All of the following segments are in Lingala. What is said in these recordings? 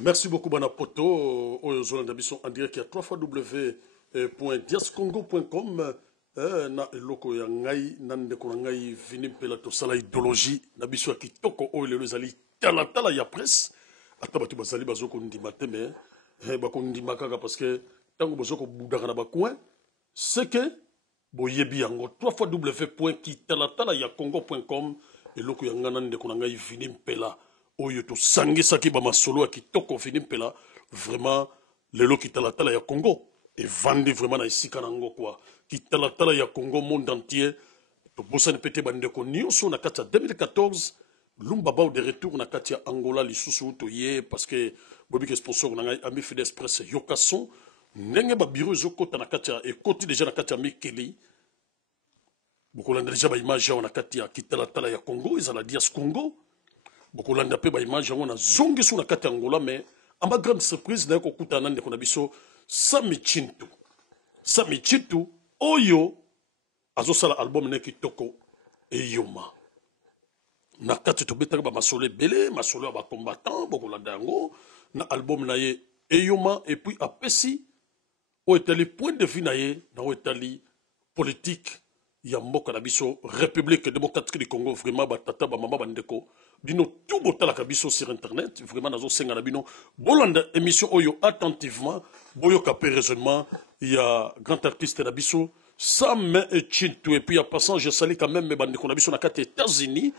Merci beaucoup, Bana Poto. Zolanda Bisson en direct à www.diascongo.com. Na loko ya ngai nande ko ngai vini pela to sala idéologie na biso ya kitoko o lelo ezali tala ya presse ata batu bazali bazoko ndima te mais bako ndima kaka parce que tango bazoko budaka na bacoin c'est que boyebi yango www.kitalatala ya congo.com eloko ya ngana nande ko ngai vini pela oyo to sangisaki ba masolo ya kitoko vini pela vraiment lelo kitalatala ya Congo et vendre vraiment na isika nango quoi kitalatala ya Congo monde entier to bossa ne pete bande ko nyonso na kati ya 2014 lumba bao de retour na kati ya Angola lisusu to ye parce que bobi ke sponsor na ngai ami Fidesz Presse yokason ndenge ba bureau zokota na kati ya ekoti déjà na kati ya Mikeli bokolanda déjà ba image na kati ya kitalatala ya Congo ezala Dias Congo bokolanda pe ba image yango na zongi su na kati ya Angola mais en ma grande surprise na ko kutana ndeko na biso Sami Chintu oyo azosala album ne kitoko eyoma na kati to betaka ba masolo belé masolo ba combattant bokolanda yango na album na ye eyoma et puis apesi o etali point de vue na ye na o etali politique ya mboka na biso République démocratique du Congo vraiment batata ba mama bandeko bino tout botalaka biso sur internet vraiment nazo senga na bino bolanda émission oyo attentivement boyoka pe raisonnement il y a grand artiste na biso Sam et Chintu et puis en passant je salue quand même mes bandeko na biso na kati États-Unis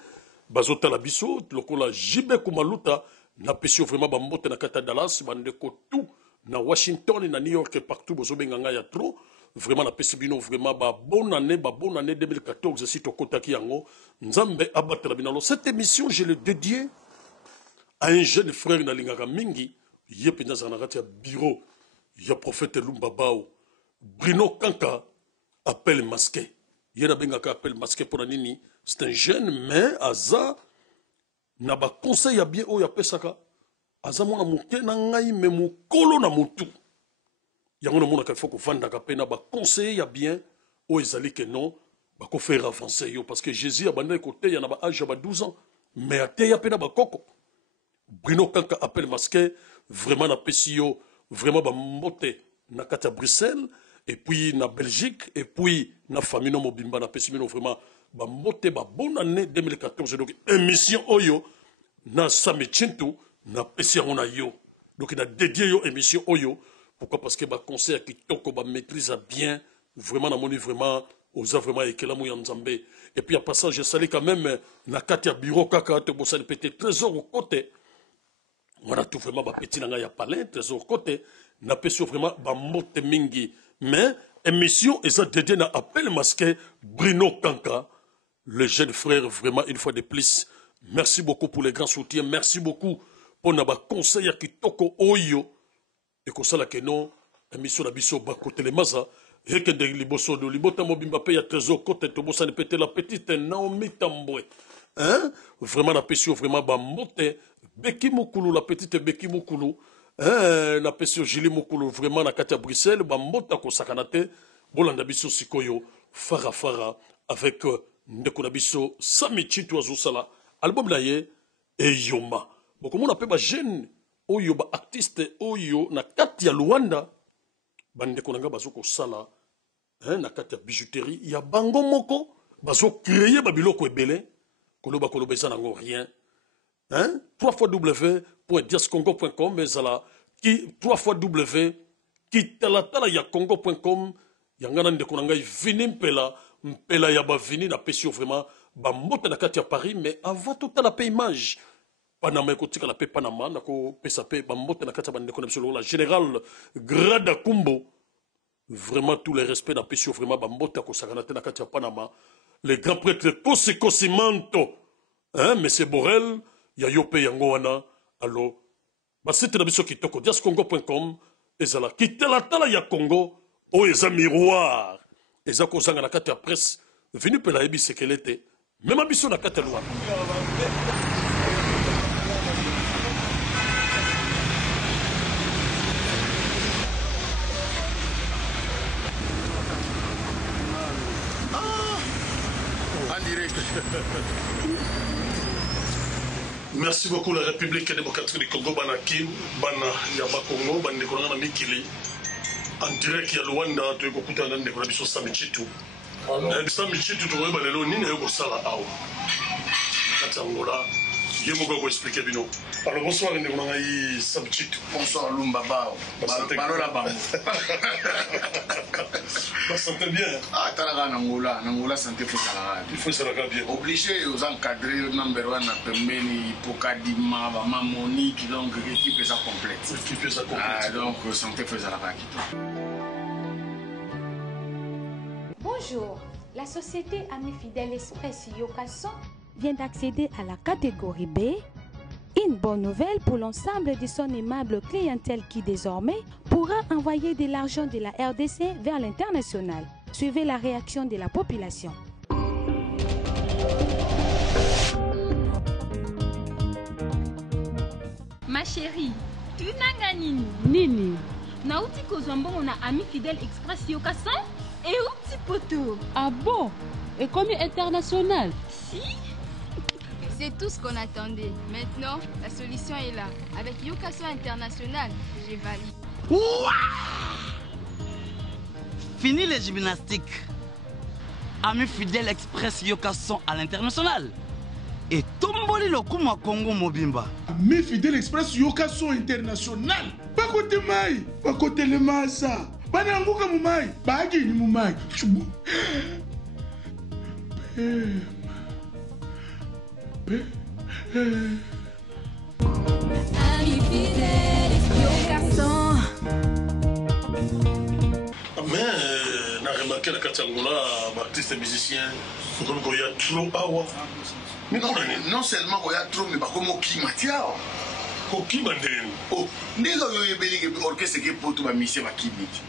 bazotala biso lokola Jibe Kumaluta na pesio vraiment ba mbote na kati Dallas bandeko tout na Washington na New York et partout bozobenga nga ya trop vraiment la pesibino vraiment ba bonne année 2014 si to kotaki yango nzambe abatela binalo cette émission je l'ai dédiée à un jeune frère na lingaka mingi yepenza zanakati ya bureau ya prophète Lumba Bao Bruno Kanka appel masqué yena bengaka appel masqué pour nini c'est un jeune mais aza na ba conseil ya bien o ya pesaka aza mona moke na ngai me mukolo na mutu yango mona ka faut ko vanda ka pena ba conseiller ya bien o ezali que non ba ko faire avancer yo parce que Jésus a bandé côté ya na ba âge ba 12 ans mais ate ya pena ba koko Bruno Kanka appel masqué vraiment na pesio vraiment ba mbote na kata Bruxelles et puis na Belgique et puis na famille no mobimba na pesio vraiment ba mbote ba bonne année 2014 donc émission oyo na Sami Chintu na pesio on a yo donc il a dédié yo émission oyo. Pourquoi? Parce que bah conseil qui toko bah maîtrise bien vraiment na moni vraiment aux vraiment et que la mouya nzambe et puis à passage je salue quand même na katia bureau kaka te bossa peut-être trésor au côté voilà tout vraiment bah petit nanga ya palais trésor au côté na pesio vraiment bah mote mingi mais émission et ça dédié na appel masqué Bruno Kanka le jeune frère vraiment une fois de plus merci beaucoup pour les grands soutiens merci beaucoup pour na bah conseil qui toko oyo et que ça là que non émission la biso ba côté les maza et que de liboso de libota mobimba pe ya trésor côté to bossa ne péter la petite Naomi Tambwe hein vraiment la pesio vraiment ba mote Beki Mukulu la petite Beki Mukulu hein la pesio Jili Mukulu vraiment na katia Bruxelles ba mota ko sakanate bolanda biso sikoyo fara avec ndeko na biso Sami Chintu azosala album la ye et Yoma beaucoup mon appelle ba jeune oyo ba artiste oyo na kati ya Luanda bande konanga bazoko sala na kati ya bijouterie ya bango moko bazo créer ba biloko ebele koloba eza nango rien www.diascongo.com mais ala ki www.kitalatala ya congo.com yangana ndeko nanga vini mpela ya ba vini na pesio vraiment ba mbote na kati ya Paris mais avant tout la image Panama ekotika la pe Panama na ko pesa pe bambote na kata bande connexion la général Grada Kumbo vraiment tous les respects na pesio vraiment bambote ko sakana te na kata Panama les grands prêtres Kosimanto monsieur Borel ya yope yango wana allo ba site na biso kitoko diascongo.com ezala kitalatala ya Congo o eza miroir eza ko sanga na kata presse venu pe la ebi sekelete même biso na kata loi Merci beaucoup la République démocratique du Congo, Banakin, Bana Yaba Congo, Bandekolana Mikili. En direct, il y a Luanda, tu es beaucoup de Nekorabiso Samichitu. Samichitu, tu vois, Balelo, Nina Yogosala, Aou. Katangola, Yemogo expliquer Bino. Alors bonsoir, Nekonaï Samichitu. Bonsoir, Lumba Bao. Parola Bango. Ça sentait bien. Ah, Talaga Nangola, Nangola santé Fusala. Il faut se la bien. Obligé aux encadrer, number one, à Pembeni, Pokadima, Monique, donc l'équipe est ça complète. L'équipe est ça complète. Ah, donc santé Fusala. Bonjour, la société Ami Fidèle Express Yokason vient d'accéder à la catégorie B. Une bonne nouvelle pour l'ensemble de son aimable clientèle qui désormais pourra envoyer de l'argent de la RDC vers l'international. Suivez la réaction de la population. Ma chérie, tu n'as nini nini nauti kozwambongo na Ami Fidèle Express Yokason et où petit poteau. Ah bon? Et comme international? Si. C'est tout ce qu'on attendait. Maintenant, la solution est là. Avec Yokason International, j'ai validé. Ouah! Fini les gymnastiques. Ami Fidèle Express Yokason à l'international. Et tomboli le kuma Congo Mobimba. Ami Fidèle Express Yokason International. Pas côté maï, pas côté le massa. Pas n'anguka mumai, pas agini mumai. Chubu. Ami Fidèle Yokason. Mais, n'a remarqué la Katangola, artiste et musicien, il y a trop awa. Non seulement il y a trop, mais par contre, qui matière. Koki Banden. Oh, n'est-ce pas que l'orchestre qui est pour tout le mission va qui dit.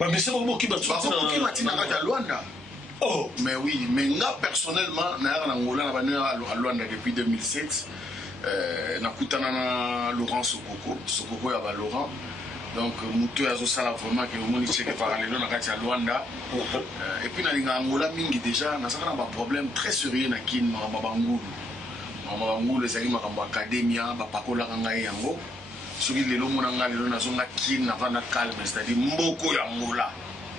Mais c'est pas qui Par contre, qui m'a dit à Luanda. Oh, mais oui, mais moi personnellement, à Luanda depuis 2007. Nakutana Laurent Sokoko, Sokoko yaba Laurent. Donc, Moutou Azosala vraiment que le monde est parallèle à Luanda. Et puis, dans Angola, mingi déjà, on a un problème très sérieux na kin Mabangulu. Mabangulu, les amis Makambo Academia, Bapakola Rangaï Yango. Celui de l'Omonanga, les Lonazonga kin avant la calme, c'est-à-dire Mboko Yangola.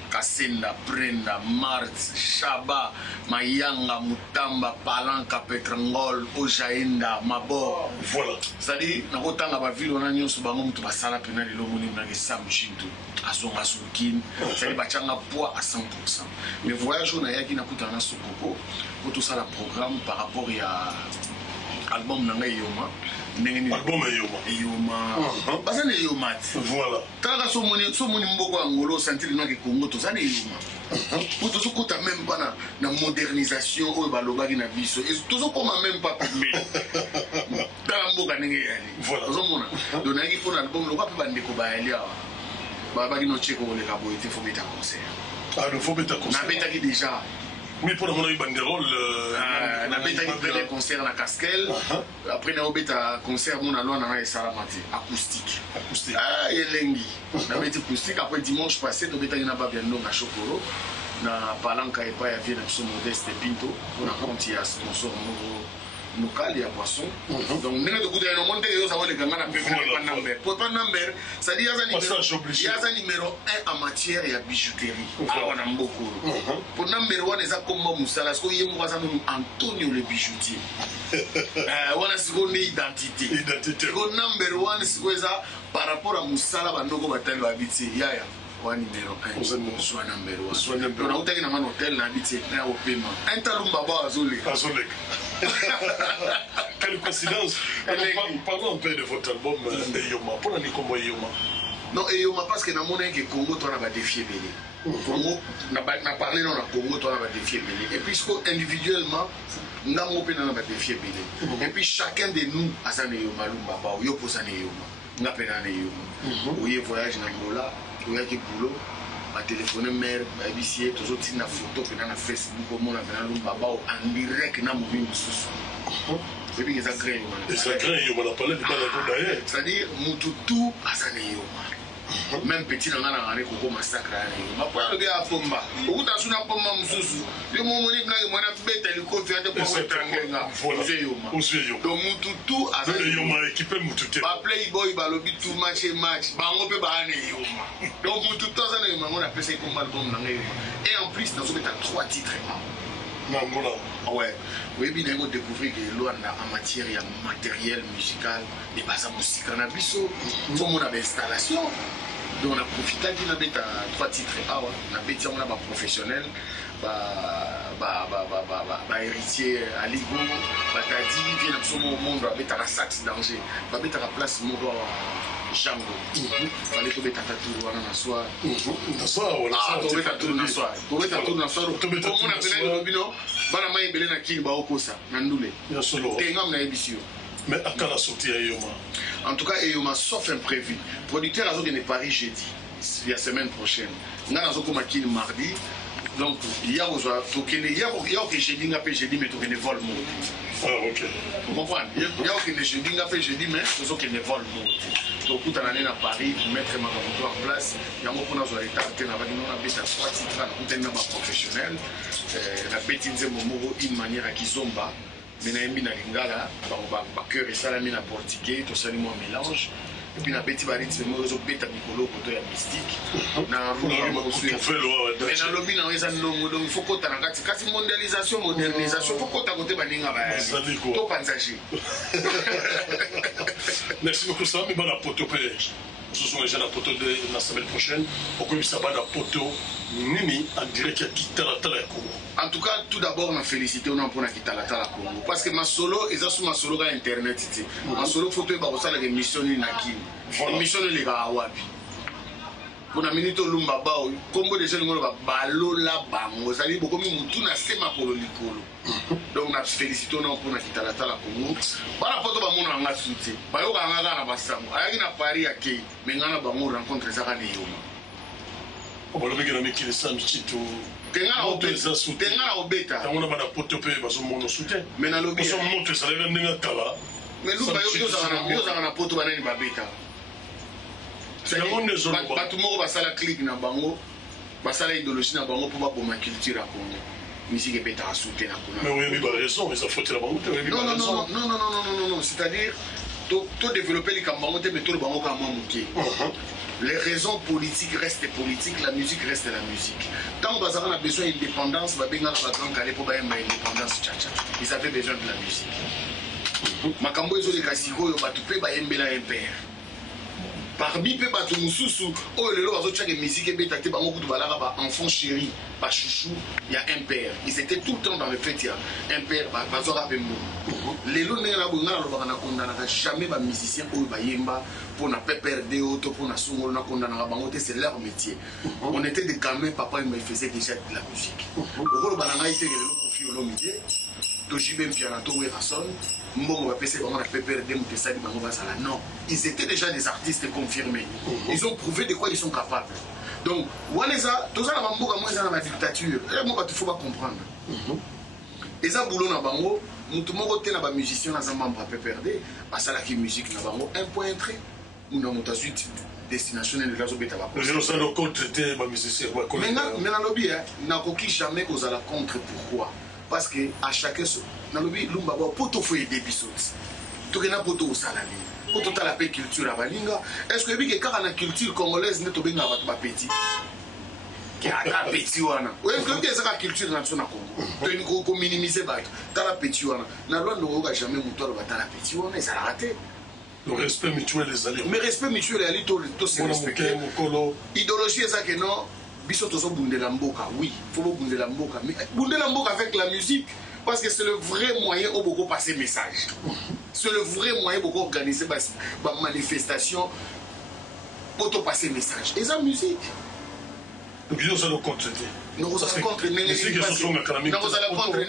Kasenda, Prenda, Mart, Shaba, Mayanga, Mutamba, Palanka, Petrangol, Ojaenda, Mabor. Voilà. C'est-à-dire, dans le la ville, on a mis sur le basala pénal de l'homme, on a mis Sam Chinto, Azonga Sulkin, c'est-à-dire, on a poids à 100%. Mais voyage, on a eu un coup de Sokoko, pour tout ça, le programme par rapport à l'album Nanga Yoma. Album Yoma. Parce que Yoma. Voilà. Quand on a Mboko Angolo, sentir que Congo, tout ça, Yoma. Pour tout ce qu'on a même pas la modernisation, au Baloba qui n'a biso. Et tout ce qu'on a même pas pu mettre. Dans Mboka Nengé. Voilà. Donc, on a dit pour l'album, on va pas bande ko baelia. Baba qui nous check au les caboyés, il faut mettre un concert. Ah, il faut mettre un concert. On a fait déjà. Oui, pour le moment, il y a des rôles. On a fait un concert à Casquel. Après, on a fait un concert à Salamati, acoustique. Ah, il y a l'engi. On a fait acoustique. Après, dimanche passé, on a fait un babiano à Chokoro. On a Palanka et pas, il y a un Modeste Pinto. On a compté à sponsor local, il y a poisson. Donc, on a monté pas number. C'est-à-dire qu'il y a un numéro 1 en matière et bijouterie. On a beaucoup. Pour numéro 1, il y a comme Moussala, parce qu'il y a Antonio le bijoutier. On a une identité. Pour numéro 1, c'est par rapport à Moussala, on a un habitué. Numéro 1, soit numéro 1. On a eu un hôtel, on a habité au paiement. Un talon baba à Zolek. Quelle coïncidence. Parlons un peu de votre album Eyoma. Pourquoi on a Eyoma? Non, Eyoma parce que dans mon que Congo, tu as défié Bélé. Congo, on a parlé dans le Congo, tu as défié Bélé. Et puis, individuellement, on a défié Bélé. Et puis, chacun de nous a sa Eyoma, Lumba, ou Yopo sa Eyoma. On a pédé Eyoma. Ou y voyage en Angola, ou y a qui boulot. Ma téléphone mère, ma huissier, toujours une photo que dans Facebook, comme on a fait un baba en direct dans mon vie. Et puis, ça crée. Et ça crée, on a parlé de Balato d'ailleurs. C'est-à-dire, Moutoutou, Asané Yoma. même petit na ngana ngane koko massacre ma po ya lobi apomba okuta suna pomba mususu yo momoni blanke mwana beta likofi ate kwa trangenga ose yoma donc mutu tout avec yoma équipé mutu te ba playboy ba lobi tout match bango pe ba ane yoma donc mutu tout ça na yoma ngona pesa ipomba album na yoma et en plus na so beta 3 titres Nangola. Ouais. Oui, bien, on découvre que l'on en matière de matériel musical, et bah ça musique en abisso, comme on avait installation. Donc on a profité d'une bête à 3 titres. Ah ouais, on a bête on a pas professionnel, héritier Aligo, Batadi, vient absolument au monde, bête à la sax danger, bête à la place Modo Django. Fallait que bête à tout voilà na soir. Na soir voilà. Ah, to bête à tout na soir. To bête à tout na soir. Comme on a besoin de robino, bana mai belé na king ba okosa, na ndule. Ya solo. Tengam na ebisio. Mais à quand la sortie à Eyoma? En tout cas, Eyoma, sauf imprévu. Producteur a de Paris jeudi, la semaine prochaine. Nous avons commencé mardi. Donc, il y a que jeudi, mais tu ne voles pas. Ah, ok. Vous comprenez? Il y a que jeudi, mais tu ne voles pas. Donc, tout en année à Paris, pour mettre ma moto en place, il y a un peu de retard. On a 3 titres, on a professionnel. On a fait une manière à Kizomba. Mais na yembi na lingala ba cœur et salami na portugais to sali mo mélange et puis na beti ba rythme mo zo beta mikolo koto ya mystique na rumba mo suye mais na lobi na weza ndongo donc il faut kota na kati kasi mondialisation modernisation faut kota kote baninga ba to panzaje. Merci beaucoup ça mais bana poto pe ce sont les gens la poto de la semaine prochaine pourquoi ça bana poto nini en direct ya Kitala Tala Congo. En tout cas, tout d'abord, on a félicité on a pour Kitala Tala Congo parce que ma solo, ils ont sur ma solo sur internet. Ma solo photo est pour ça la mission ni naki. Mission les gars wapi. Pour la minute lumba bao, Congo des jeunes ngolo balo la bango, ça dit beaucoup mutu na sema pour likolo. Donc on a félicité on a pour Kitala Tala Congo. Bana photo ba mona nga soutien. Ba yo nga na basango. Ayaki na Paris akei, mais ngana bango rencontre ça kana yoma. On va le mettre dans mes kilés ça michito. Tenga obeta. On a pas d'apotopé parce que mon soutien. Mais na lobby. Parce que mon ça les venir à Tala. Mais nous ba yo za na poto banani ba beta. C'est on est zone. Batu moko basala click na bango. Basala idéologie na bango pour ba boma culture à Congo. Musique beta à soutien na Congo. Mais oui, mais raison, mais ça faut la bango. Non, c'est-à-dire tout développer les cambango te mettre le bango comme muké. Les raisons politiques restent politiques, la musique reste la musique. Tant qu'on a besoin d'indépendance, ils avaient besoin de la musique. Makambo ezo de kasiko yo batupe ba yembela impère. Parmi pe batu mususu o lelo bazo tchaka musique beta te bango kutu balaka ba enfant chéri, ba chouchou, il y a un père. Ils étaient tout le temps dans le fête ya un père bazo rapembo. Lelo nena bonga lo bana kondana jamais ba musicien o ba yemba pour na PPRD auto pour na sungolo na kondana bango te c'est leur métier. On était des gamins, papa il me faisait déjà de la musique. Au bana ngai te lelo kofi o lo midi. Tojibe Mpiana to Werason, Mbongo PC vraiment la PPRD Moutessadi Bango Basala. Non, ils étaient déjà des artistes confirmés. Ils ont prouvé de quoi ils sont capables. Donc, Waneza, tout ça la Bamboka moi dans la dictature. Et moi il faut pas comprendre. Et ça boulot na Bango, Moutumoko te na ba musicien na Zambamba PPRD, basala qui musique na Bango un point trait. Ou na monta suite destination de la zobeta ba. Les gens sont contre traiter ba musicien quoi. Mais na lobby n'a coquille jamais aux à la contre pourquoi? Parce que à chacun dans le but lumba ba poto faut aider bisous to que na poto salami poto ta la paix culture balinga est-ce que bi que quand la culture congolaise ne to benga ba petit qui a ta petit wana ou est-ce que ça la culture nationale Congo to ni ko minimiser ba ta la petit wana na loi no ga jamais muto ba ta la petit wana ça a raté. Le respect mutuel les alliés. Mais respect mutuel ali to se respecter idéologie ça que non biso tozo bundela mboka oui faut bundela mboka mais bundela mboka avec la musique parce que c'est le vrai moyen au beaucoup passer message c'est le vrai moyen beaucoup organiser ba manifestation pour te passer message et ça musique donc ils ont contre non vous allez contre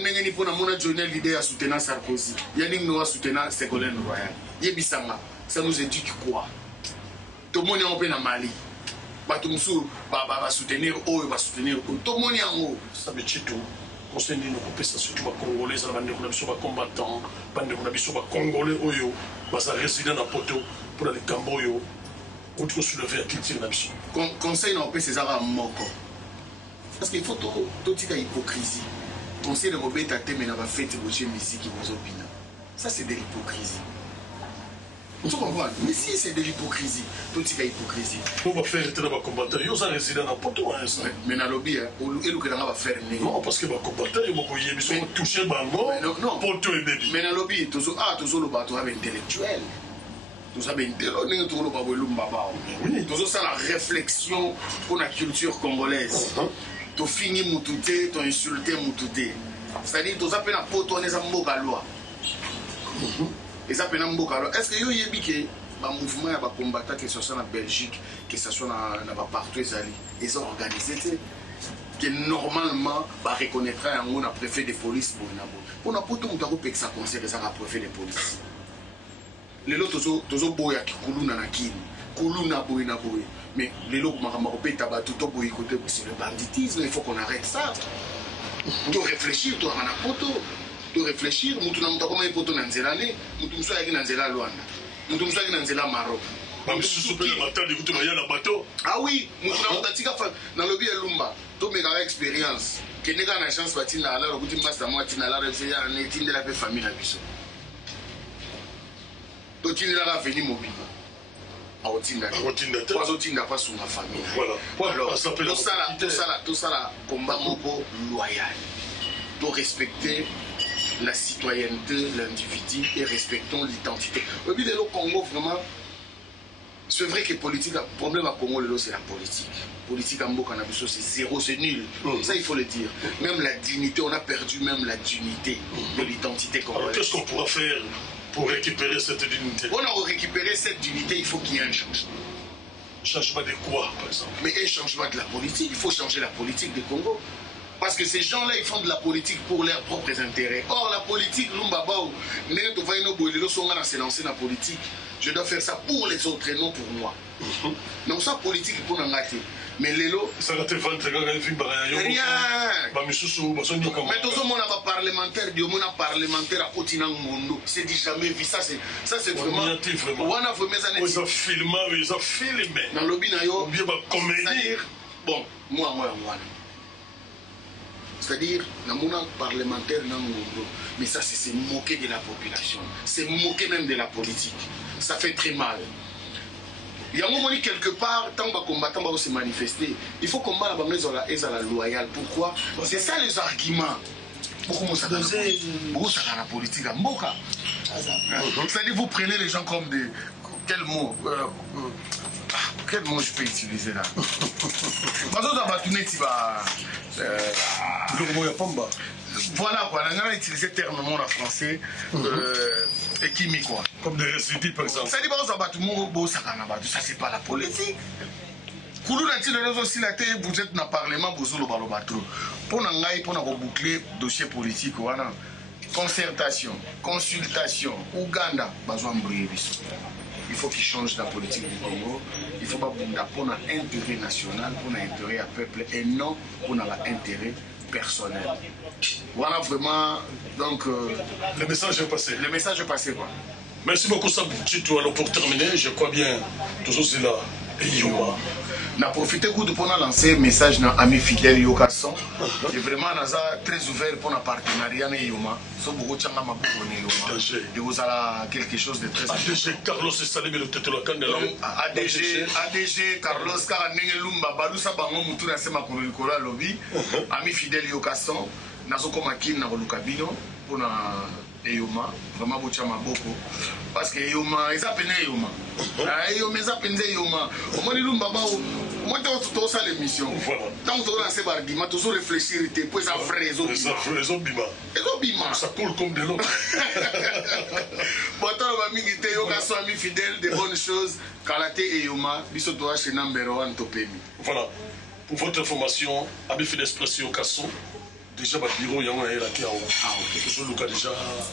n'engeni pour na mona journal l'idée à soutenir Sarkozy yani nous à soutenir Ségolène Royal yebisanga ça nous éduque quoi tout le monde est en peine à Mali bato musu ba soutenir oyo ba soutenir to moni yango sabichito conseil ni ko pesa surtout ba congolais na bande ko na biso ba combattant bande ko na biso ba congolais oyo ba sa résident na poto pour les camboyo faut soulever la culture là-dessus. Conseil n'a pas César à Moko. Parce qu'il faut tout dire hypocrisie. Conseil de Robert Tate, mais n'a pas fait de musique qui vous opine. Ça, c'est de l'hypocrisie. Tu comprends? Mais si c'est de l'hypocrisie, tout dire hypocrisie. On va faire des combattants. Ils ont résidé dans Porto. Mais dans le lobby, il va faire. Non, parce que les combattants, ils sont touchés Bango. Non, Porto et Baby. mais dans le lobby, tout le bateau intellectuel. Tout ça, c'est la réflexion pour la culture congolaise. Tu finis Moutouté, tu insulté Moutouté. C'est-à-dire, tu as un poteau, tu as un mot à loi. Est-ce que vous avez dit que le mouvement de combattant, que ce soit en Belgique, que ce soit partout, ils ont organisé que normalement, on reconnaîtra un préfet de police pour nous poteau, on a ça conseil que ça a préfet de police. Les autres, tous les boya qui coulent dans la kine, coulent na boy. Mais les autres, c'est le banditisme, il faut qu'on arrête ça. Tu réfléchir, tu as un poteau. Tu réfléchir, tu n'as pas un poteau dans l'année, tu n'as pas Luanda, tu n'as pas Maroc. Ah oui, tu n'as pas dans le biais de Lumba, tu as une expérience. Tu n'as pas la chance de faire la famille. Tu n'as pas venu mobile. Tu n'as pas sur ma famille. Alors, tout ça, combat loyal. Tu respecter la citoyenneté, l'individu et respectons l'identité. Au bout de le Congo, vraiment, c'est vrai que politique, le problème à Congo, c'est la politique. Politique en Mboka, c'est zéro, c'est nul. Ça, il faut le dire. Même la dignité, on a perdu même la dignité de l'identité congolaise. Qu'est-ce qu'on pourra faire pour récupérer cette dignité? Pour récupérer cette dignité, il faut qu'il y ait un changement. Changement de quoi, par exemple? Mais un changement de la politique. Il faut changer la politique du Congo. Parce que ces gens-là, ils font de la politique pour leurs propres intérêts. Or, la politique, se lancer dans la politique. Je dois faire ça pour les autres et non pour moi. Donc, ça, politique, pour nous gâter. Mais les lots. Ça va te vendre, rien. Mais tout le monde a parlementaire, parlementaire à Otinang Mondo. C'est dit jamais vu. Ça, c'est vraiment. Ils ont filmé. Dans le binayo. C'est-à-dire, bon, moi. C'est-à-dire, dans mon parlementaire, mais ça, c'est se moquer de la population. C'est moquer même de la politique. Ça fait très mal. Il y a un moment quelque part, tant que les combattants vont se manifester, il faut combattre la loyale. Pourquoi? C'est ça les arguments. Pourquoi ça dans la politique à Mboka? C'est-à-dire, vous prenez les gens comme des. Quel mot je peux utiliser là? Voilà quoi, on a utilisé le terme en français et qui quoi. Comme des récidives par exemple. Ça dit ça c'est pas la politique. Vous êtes dans le Parlement, vous êtes dans le bateau. Pour boucler le dossier politique, concertation, consultation, Ouganda, il faut qu'il change la politique du Congo. Il faut pas pour l'intérêt national, pour l'intérêt du peuple et non pour l'intérêt personnel. Voilà vraiment, donc... le message est passé. Le message est passé, quoi. Merci beaucoup, Sabouchito. Alors pour terminer, je crois bien, toujours c'est là. Et Yoma. On a profité pour lancer un message à Ami Fidèle Yokason. Et vraiment, on est très ouvert pour un partenariat avec Yoma. Et vous avez quelque chose de très important. ADG Carlos Salib et le Tétolokan de ADG Carlos Karanengelumba Balusa Bango Moutouna Sema Kourikola Lobby. Ami Fidèle Yokason. Nazo Komakin na Lukabino pour Eyoma, vraiment beaucoup. Parce que Eyoma, ils appellent Eyoma. Eyoma, ils appellent Eyoma. Au moins, ils moi, tu as l'émission. Tant que tu as lancé l'argument, tu as réfléchi, tu peux ça faire les autres. Les autres bima. Ça coule comme de l'eau. Bon, tu as mis que tu as mis fidèle, de bonnes choses. Kalaté Eyoma, biso toi chez number 1 Topemi. Voilà. Pour votre information, Ami Fidèle Expression Casson. Déjà, ma bureau, il y a un là qui est en haut. Je loue déjà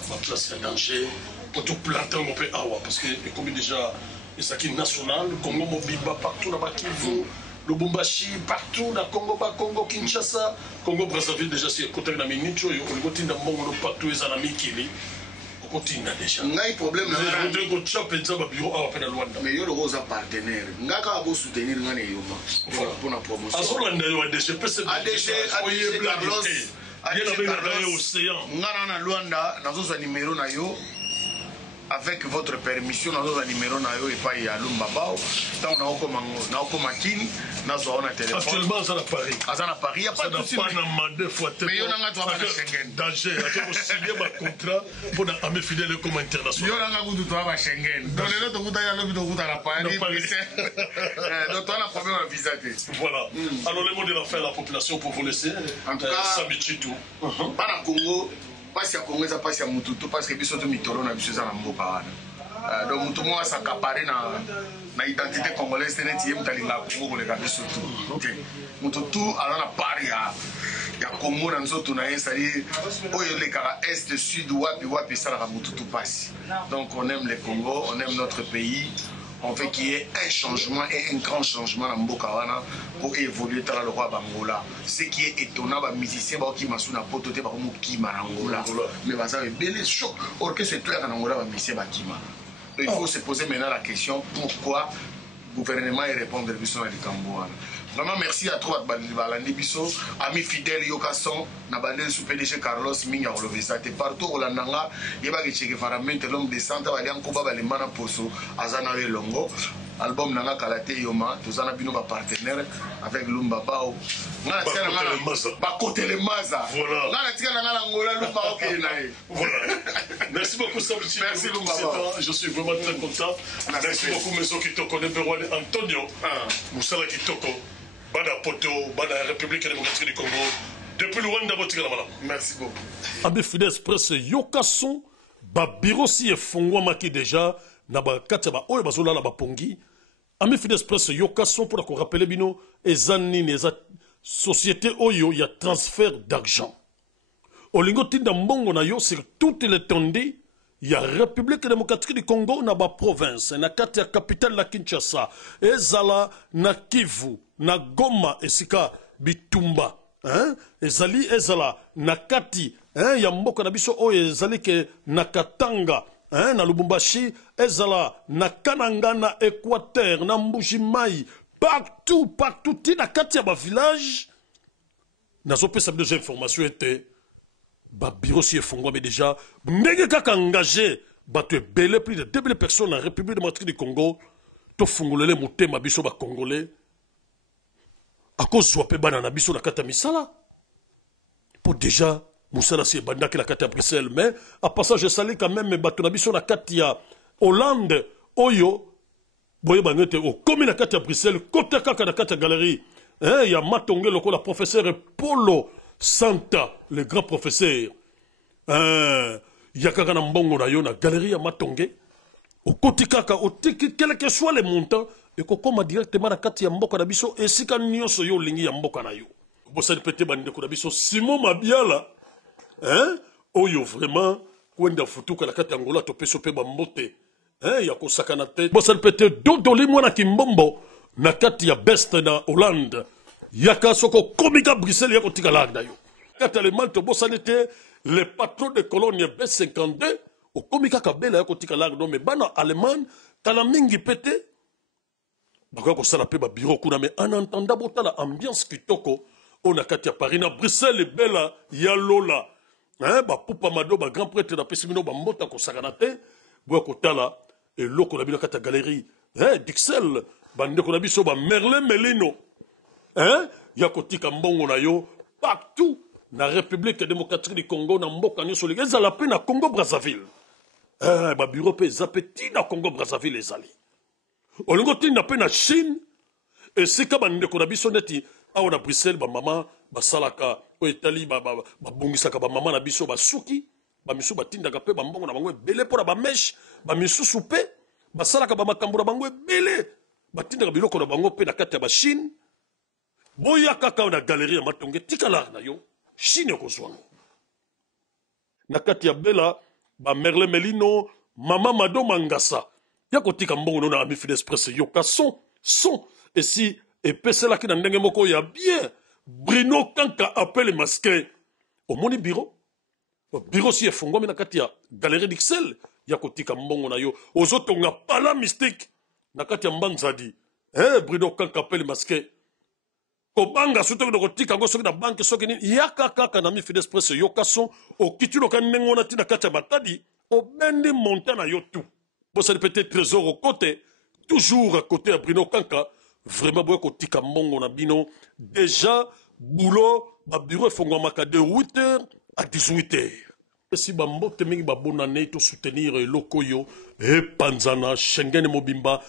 ma place à danger. Pour tout planter, on peut avoir. Parce que, comme déjà, les sacs national, le Congo, Mobiba, partout dans le Kivu, le Bumbashi, partout dans le Congo, Congo, Kinshasa, Congo, Brazzaville, déjà, c'est côté de la Minicho, et on est dans le monde, partout, les amis qui sont. Potina déjà. Ngai problème na nga. Je voudrais que tu appelles ça bureau à appel à Luanda. Mais yo le rose partenaire. Nga ka bo soutenir ngane yoma. Pour la promotion. Azolanda yo ADG PC. ADG Carlos. ADG Carlos. Ngana na Luanda nazo za numéro na yo. Avec votre permission, nous avons un numéro et pas y a Lumbabao. Tant on a encore Makini, nous avons un téléphone. Actuellement, ça à Paris. À Paris, il n'y a pas de souci. Mais on a un Schengen. Danger, on a signé un contrat pour un fidèle comme international. On a un Schengen. Donc, nous avons un Paris. Donc, on a un problème à visa. Voilà. Alors, les mots de la fin, la population pour vous laisser. En tout cas, s'habitue tout. Pas Congo. Pasi ya Congo eza pasi ya mututu parce que biso to mitoro na biso eza na mboka wana donc mutu mo s'accaparer na identité congolaise tene tie mutalinga Congo koleka biso tu mutu tu ala na part ya Congo na nzoto na ye c'est-à-dire oyo lekaka est sud wapi esalaka mututu pasi. Donc on aime le Congo, on aime notre pays. On veut qu'il y ait un changement et un grand changement dans Mbokawana pour évoluer dans le roi Bangola. Ce qui est étonnant, les musiciens qui m'ont sonné à pototer par exemple qui Angola. Mais ça va bel choc. Or que c'est clair en Angola, les musiciens qui m'a. Il faut se poser maintenant la question pourquoi le gouvernement répond à l'émission du Camboana. Vraiment merci à toi, Balandi Bisso, ami fidèle Yokason, Nabalé sous PDG Carlos Minga Olovesa. Partout au Landanga, il y a des faramentes, l'homme de Santa Valian Kuba Balimana Poso, Azana Longo, album Nanga Kalate Yoma, tous en abino partenaire avec Lumba Bao. Bakote le Maza. Voilà. Merci beaucoup, Samuel. Merci Lumba Bao. Je suis vraiment très content. Merci beaucoup, Maison Kitoko, Neberwane Antonio, Moussala Kitoko. Bada Poto, Bada République démocratique du Congo. Depuis le Rwanda, merci beaucoup. Abe Fidèle Express, Yokason, Babiro si e fongwa maki déjà, na ba kataba oyo bazola la bapongi. Abe Fidèle Express, Yokason pour qu'on rappelle bino, ezani neza société oyo ya transfert d'argent. Olingo tinda mbongo na yo sur toute l'étendue. Il y a République démocratique du Congo na ba province na kati ya capitale la Kinshasa ezala na Kivu na Goma esika bitumba ezali ezala na kati ya mboka na biso oyo ezali ke na Katanga na Lubumbashi ezala na Kananga na Équateur na Mbuji-Mayi partout na kati ya ba village nazo pesa des informations était ba bureau si efongwa mais déjà ndenge kaka engagé bato ebele plus de 2000 personnes en République démocratique du Congo to fungolele motema biso ba congolais à cause soit pe bana na biso na kata misala pour déjà musala si banda que la kata Bruxelles mais à passage je salue quand même bato na biso na kata Hollande oyo boye bangete o comme na kata Bruxelles kota kaka na kata galerie ya matonge loko la professeur Polo Santa, le grand professeur, Yakaka na mbongo na yo na galerie ya Matonge, au côté kaka, au tiki, quel que soit les montants, et kokoma directement na kati ya mboka na biso, et si ka nyonso yo lingi ya mboka na yo. Bosa pete bandeko na biso, Simon Mabiala, oyo vraiment, kwenda futuka na kati ya Angola, to peso pe bambote, ya kosaka na tete. Bosa pete dodoli mwana kimbombo, na kati ya best na Hollande. Yaka soko komika Bruxelles yako tika lagda yo. Kata le malto bosanete les patrons de colonie B52 au komika kabela yako tika lagda mais bana allemand kala mingi pete. Bako sala pe ba bureau kuna mais en entendant botala ambiance kitoko on a kati ya Paris na Bruxelles bela ya lola. Ba pupa mado ba grand prêtre na pesimino ba mbota ko sakanate bako tala et loko na bino kata galerie. Dixel bande ko na biso ba Merlin Melino. Yakotika mbongo na yo partout na République démocratique du Congo na mboka nyonso les ezala pe na Congo Brazzaville ba bureau pe zapeti na Congo Brazzaville ezali olingo tinda pe na Chine esika bandeko na biso neti awa na Bruxelles ba mama basalaka o etali ba bungisaka ba mama na biso basuki ba misu batindaka pe ba mbongo na bango ebele pona ba mesh ba misusu pe basalaka ba makambo na bango ebele batindaka biloko na bango pe na kati ya ba Chine. Boya kaka na galerie ya Matonge tikala na yo Chine ko zwango na kati ya bela ba Merlin Melino mama Mado Mangasa yako tika mbongo na Ami Fidèle Express yoka son et si epesela ki na ndenge moko ya bien Bruno Kanka appelle masqué au moni bureau bureau si efungwami na kati ya galerie d'Ixelles ya kotika mbongo na yo ozotonga pala mystique na kati ya mbanzadi Bruno Kanka pele masque kobanga soto ko kotika ngo soki na banque soki ni yaka kaka na mi Fidèle Express yokason okitilo ka nengona tina kati ya batadi obendi montana yo tout bosali peut-être trésor au côté toujours à côté à Bruno Kanka vraiment boya kotika mbongo na bino déjà boulot ba bureau efungwamaka de 8h à 18h. Et si bambote mingi babonane to soutenir lokoyo et panzana Schengen mobimba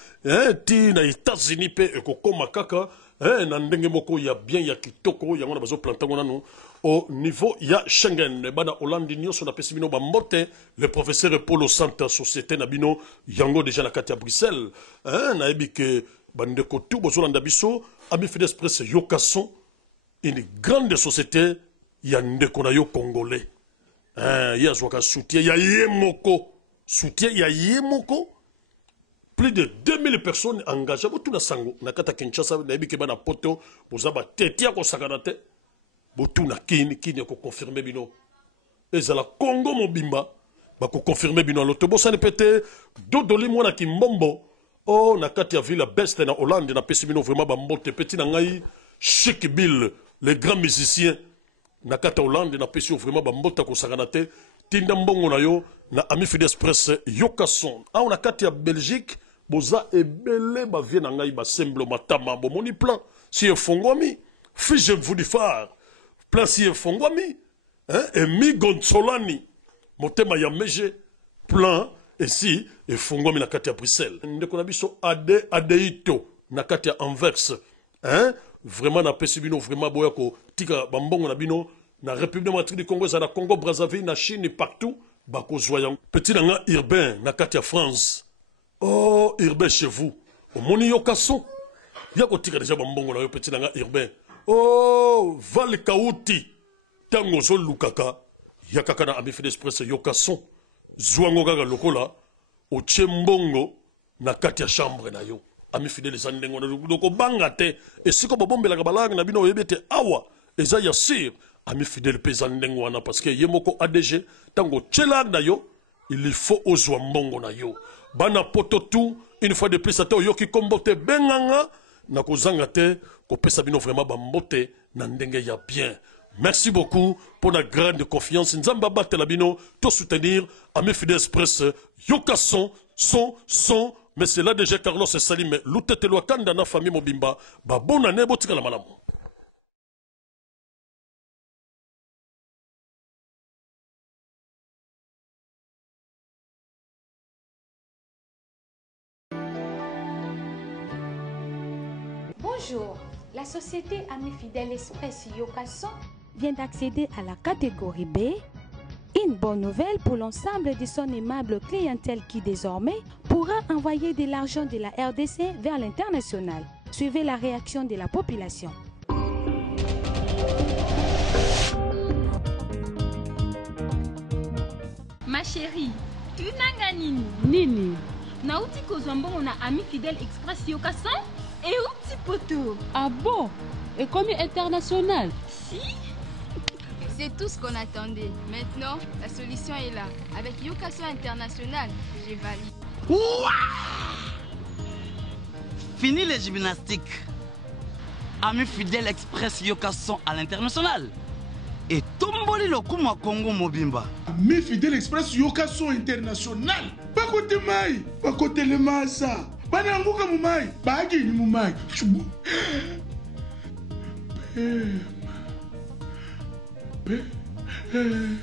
ti na États-Unis pe ekokoma kaka na ndenge moko ya bien ya kitoko yango na bazo plantango nanu au niveau ya Schengen bana Hollande nyonso na pesi bino bambote le professeur Paulo Santa société na bino yango déjà na kati ya Bruxelles na ebike bandeko tout bozolanda biso ami Fidèle Express yokason une grande société ya ndeko na yo congolais ya zwaka soutien ya yemoko soutien ya yemoko plus de 2000 personnes engagées botu na sango na kata Kinshasa na ebike bana poto bozaba tetia ko sakana te botu na kini ko confirmer bino ezala Congo mobimba ba ko confirmer bino lotobo ça ne pété dodoli mwana kimbombo na kati ya ville best na Hollande na pesi bino vraiment ba mbote petit na ngai Chic Bill les grands musiciens na kata Hollande na pesi vraiment ba mbota ko sakana te tinda mbongo na yo na ami Fidèle Express yokason na kati ya Belgique boza ebele ba vie na ngai ba semble matama bo moni plan si efongwami fiche vous di phare plan si efongwami Emi Gonzolani motema ya meje plan ici efongwami na kati ya Bruxelles ndeko na biso adeito na kati ya Anvers vraiment na pesi bino vraiment boya ko tika bambongo na bino na République démocratique du Congo za na Congo Brazzaville na Chine partout bako zoyang petit nga urbain na kati ya France urbain chez vous omoni yokason ya ko tika déjà bambongo na yo petit nga urbain Val Kauti tango zo lukaka ya kaka na ami Fidèle Express yokason zwango kaka lokola o chembongo na kati ya chambre na yo ami Fidèle zandengo na ko banga te esiko bobombela ka balanga na bino yebete awa eza ya sir ami Fidèle pezandengo wana parce que yemoko ADG tango chelag na yo il faut ozwa mbongo na yo bana poto tout une fois de plus ate oyoki kombote benganga na kozanga te ko pesa bino vraiment bambote na ndenge ya bien. Merci beaucoup pour la grande confiance. Nzamba batela bino to soutenir ami Fidèle Express yokason son mais c'est là déjà Carlos Salim lutete lwa kanda na famille mobimba ba bona ne botika la malamu. Bonjour, la société Ami Fidèle Express Yokason vient d'accéder à la catégorie B. Une bonne nouvelle pour l'ensemble de son aimable clientèle qui désormais pourra envoyer de l'argent de la RDC vers l'international. Suivez la réaction de la population. Ma chérie, tu n'as nini? Nini? Nauti kozwambongo na Ami Fidèle Express Yokason et outi poto. Ah bon? Et comme international? Si. C'est tout ce qu'on attendait. Maintenant, la solution est là. Avec Yokason International, j'ai validé. Ouah! Fini les gymnastiques. Ami Fidèle Express Yokason à l'international. Et tomboli le kuma Congo mobimba. Ami Fidèle Express Yokason International. Pas côté maï, pas côté le masa. Bananguka mumai, bagi ni mumai. Pema.